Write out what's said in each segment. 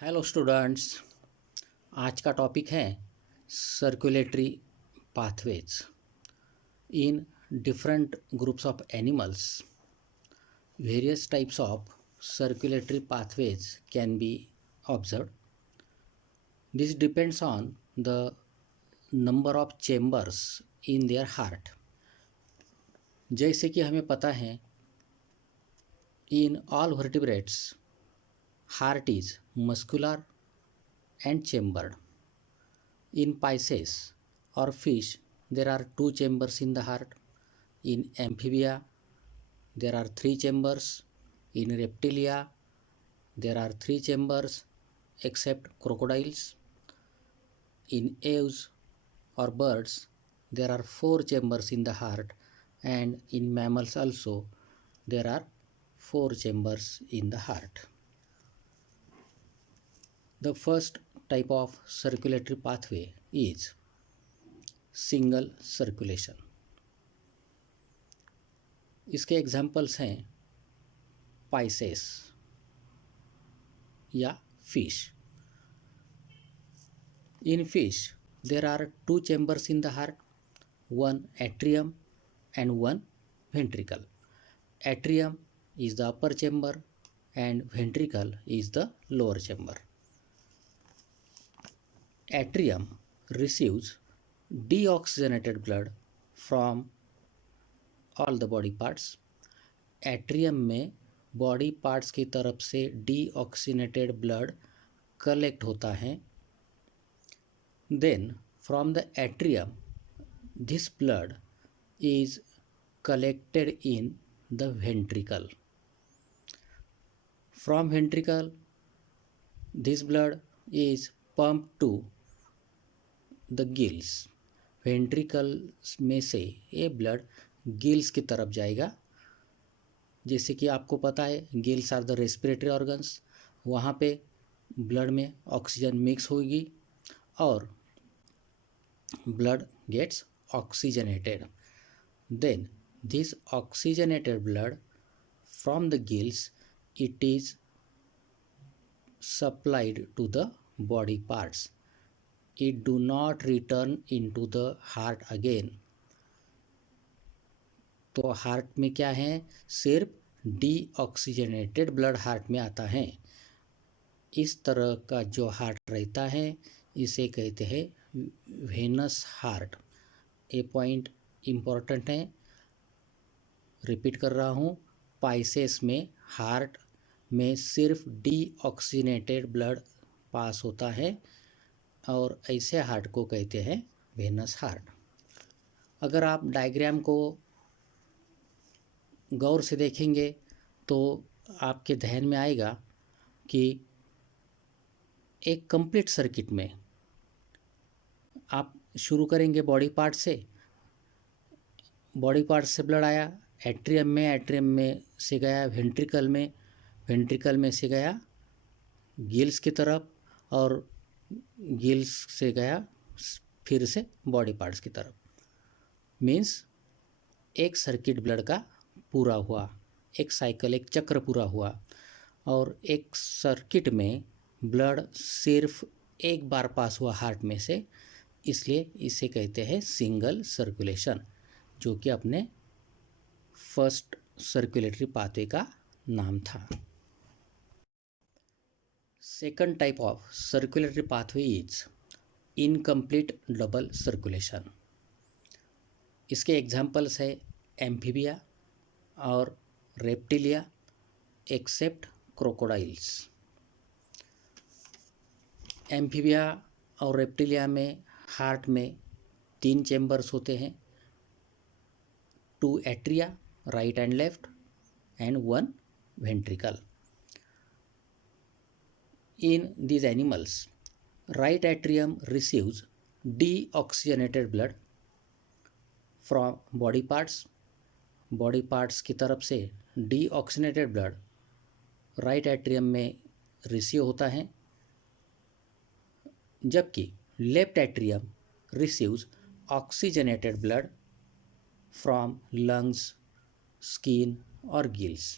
Hello students. आज का topic है circulatory pathways in different groups of animals. Various types of circulatory pathways can be observed. This depends on the number of chambers in their heart. जैसे कि हमें पता है in all vertebrates heart is muscular and chambered. In Pisces or fish, there are two chambers in the heart. In amphibia, there are three chambers. In reptilia, there are three chambers except crocodiles. In aves or birds, there are four chambers in the heart, and in mammals also, there are four chambers in the heart. The first type of circulatory pathway is single circulation. इसके examples हैं pisces या fish. In fish there are two chambers in the heart, one atrium and one ventricle. Atrium is the upper chamber and ventricle is the lower chamber. Atrium receives deoxygenated blood from all the body parts. Atrium में body parts की तरफ से deoxygenated blood collect होता है। Then from the atrium this blood is collected in the ventricle. From ventricle this blood is pump to the gills. Ventricle में से ये blood gills की तरफ जाएगा। जैसे कि आपको पता है gills are the respiratory organs, वहाँ पे ब्लड में ऑक्सीजन मिक्स होगी और blood gets oxygenated. Then this oxygenated blood from the gills it is supplied to the body parts. It do not return into the heart again. तो heart में क्या है, सिर्फ डीऑक्सीजनेटेड ब्लड हार्ट में आता है। इस तरह का जो हार्ट रहता है इसे कहते हैं वेनस हार्ट। ये पॉइंट इम्पोर्टेंट है, रिपीट कर रहा हूँ। पाइसेस में हार्ट में सिर्फ डीऑक्सीनेटेड ब्लड पास होता है और ऐसे हार्ट को कहते हैं वेनस हार्ट। अगर आप डायग्राम को गौर से देखेंगे तो आपके ध्यान में आएगा कि एक कंप्लीट सर्किट में आप शुरू करेंगे बॉडी पार्ट से। बॉडी पार्ट से ब्लड आया एट्रियम में से गया वेंट्रिकल में से गया गिल्स की तरफ और गिल्स से गया फिर से बॉडी पार्ट्स की तरफ। मीन्स एक सर्किट ब्लड का पूरा हुआ, एक साइकिल, एक चक्र पूरा हुआ। और एक सर्किट में ब्लड सिर्फ एक बार पास हुआ हार्ट में से, इसलिए इसे कहते हैं सिंगल सर्कुलेशन, जो कि अपने फर्स्ट सर्कुलेटरी पाथवे का नाम था। Second type of circulatory pathway is incomplete double circulation. इसके एग्जाम्पल्स है एम्फीबिया और रेप्टिलिया एक्सेप्ट क्रोकोडाइल्स। एम्फीबिया और रेप्टिलिया में हार्ट में तीन चैम्बर्स होते हैं, two atria right and left and one ventricle. In these animals, right atrium receives deoxygenated blood from body parts. Body parts की तरफ से डीऑक्सीनेटेड ब्लड राइट एट्रियम में रिसीव होता है, जबकि left atrium receives oxygenated blood from lungs, skin और gills,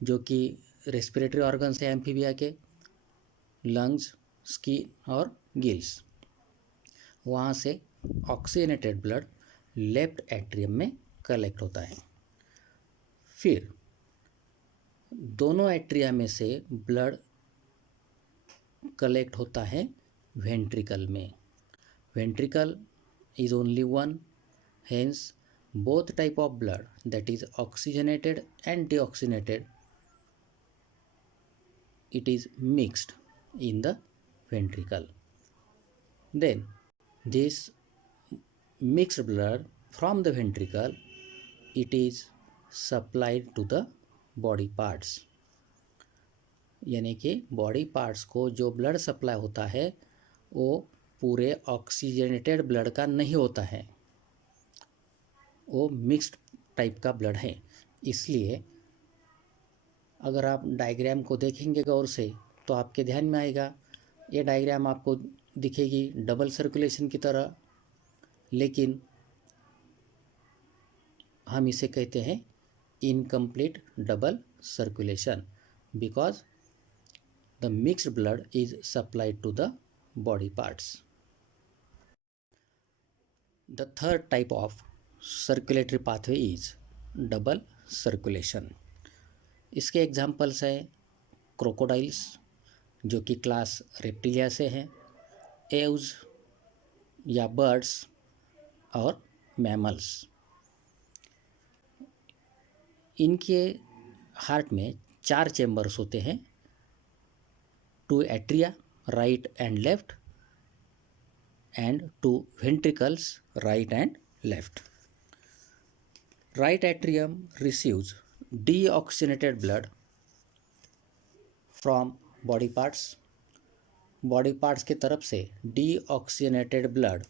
जो कि रेस्पिरेटरी ऑर्गन्स है एम्फीबिया के। लंग्स, स्किन और गिल्स। वहाँ से ऑक्सीजनेटेड ब्लड लेफ्ट एट्रियम में कलेक्ट होता है। फिर दोनों एट्रिया में से ब्लड कलेक्ट होता है वेंट्रिकल में। Ventricle is only one, hence both type of blood, that is oxygenated and deoxygenated, it is mixed in the ventricle. Then this mixed blood from the ventricle, it is supplied to the body parts, यानी कि body parts को जो blood supply होता है वो पूरे oxygenated blood का नहीं होता है, वो मिक्स्ड टाइप का ब्लड है। इसलिए अगर आप डायग्राम को देखेंगे गौर से तो आपके ध्यान में आएगा, ये डायग्राम आपको दिखेगी डबल सर्कुलेशन की तरह, लेकिन हम इसे कहते हैं incomplete double circulation, because the mixed blood is supplied to the body parts. The third type of circulatory pathway is double circulation. इसके एग्जाम्पल्स हैं क्रोकोडाइल्स जो कि क्लास रेप्टिलिया से हैं, एव्स या बर्ड्स और मैमल्स। इनके हार्ट में 4 चेम्बर्स होते हैं, 2 atria right and left and 2 ventricles right and left. Right atrium receives deoxygenated blood from body parts. Body parts की तरफ से deoxygenated blood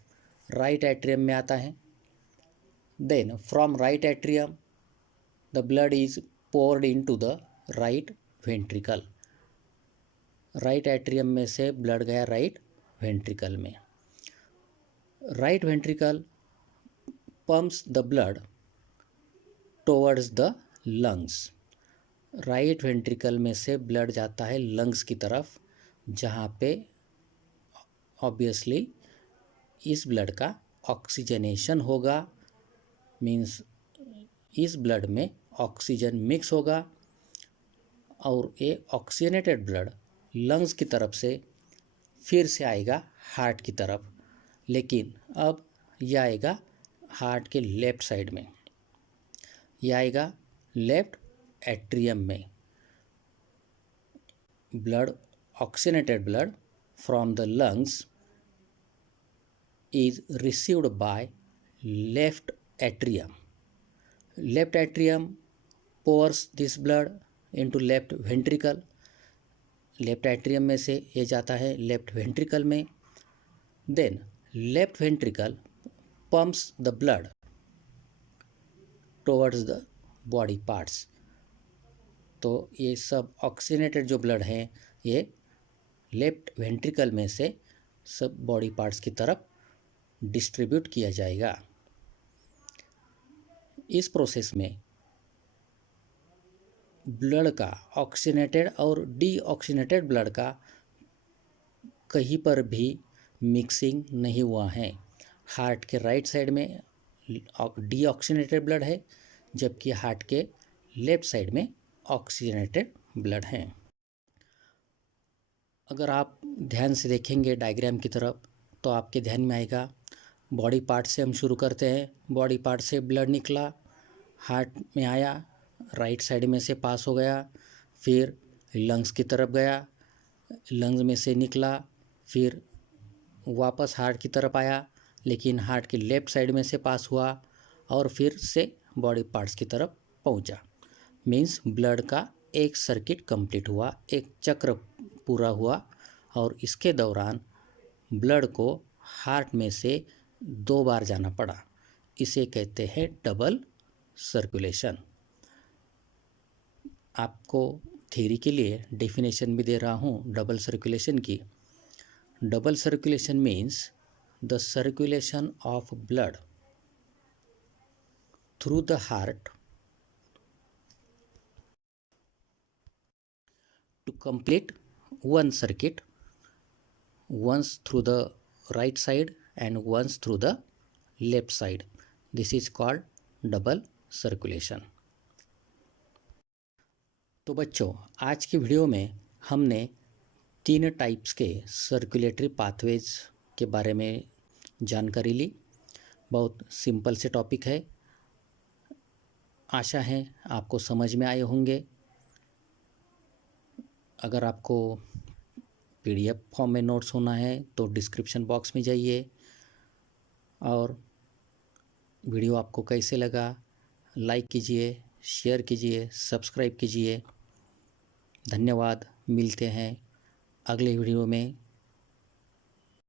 right atrium में आता है। Then from right atrium the blood is poured into the right ventricle. right atrium में से blood गया right ventricle में। Right ventricle pumps the blood towards the lungs. Right ventricle में से blood जाता है लंग्स की तरफ, जहाँ पे ऑब्वियसली इस ब्लड का ऑक्सीजनेशन होगा, मीन्स इस ब्लड में ऑक्सीजन मिक्स होगा और ये ऑक्सीजनेटेड ब्लड लंग्स की तरफ से फिर से आएगा हार्ट की तरफ, लेकिन अब यह आएगा हार्ट के लेफ्ट साइड में, यह आएगा लेफ्ट एट्रियम में। Blood, oxygenated blood from the lungs is received by left atrium. Left atrium pours this blood into left ventricle. Left atrium में से ये जाता है लेफ्ट वेंट्रिकल में। Then left ventricle pumps the blood towards the body parts. तो ये सब oxygenated जो ब्लड है ये लेफ्ट वेंट्रिकल में से सब बॉडी पार्ट्स की तरफ डिस्ट्रीब्यूट किया जाएगा। इस प्रोसेस में ब्लड का ऑक्सीजनेटेड और डीऑक्सीजनेटेड ब्लड का कहीं पर भी मिक्सिंग नहीं हुआ है। हार्ट के राइट साइड में डीऑक्सीजनेटेड ब्लड है, जबकि हार्ट के लेफ्ट साइड में ऑक्सीजनेटेड ब्लड है। अगर आप ध्यान से देखेंगे डायग्राम की तरफ तो आपके ध्यान में आएगा, बॉडी पार्ट से हम शुरू करते हैं। बॉडी पार्ट से ब्लड निकला, हार्ट में आया, राइट साइड में से पास हो गया, फिर लंग्स की तरफ गया, लंग्स में से निकला, फिर वापस हार्ट की तरफ आया, लेकिन हार्ट के लेफ्ट साइड में से पास हुआ और फिर से बॉडी पार्ट्स की तरफ पहुंचा। मीन्स ब्लड का एक सर्किट कंप्लीट हुआ, एक चक्र पूरा हुआ और इसके दौरान ब्लड को हार्ट में से 2 बार जाना पड़ा। इसे कहते हैं डबल सर्कुलेशन। आपको थ्योरी के लिए डेफिनेशन भी दे रहा हूँ डबल सर्कुलेशन की। Double circulation means the circulation of blood through the heart to complete one circuit once through the right side and once through the left side. This is called double circulation. तो बच्चों, आज की video में हमने 3 types के circulatory pathways के बारे में जानकारी ली. बहुत सिंपल से टॉपिक है. आशा है आपको समझ में आए होंगे. अगर आपको पीडीएफ फॉर्म में नोट्स होना है तो डिस्क्रिप्शन बॉक्स में जाइए. और वीडियो आपको कैसे लगा लाइक कीजिए, शेयर कीजिए, सब्सक्राइब कीजिए. धन्यवाद. मिलते हैं अगले वीडियो में.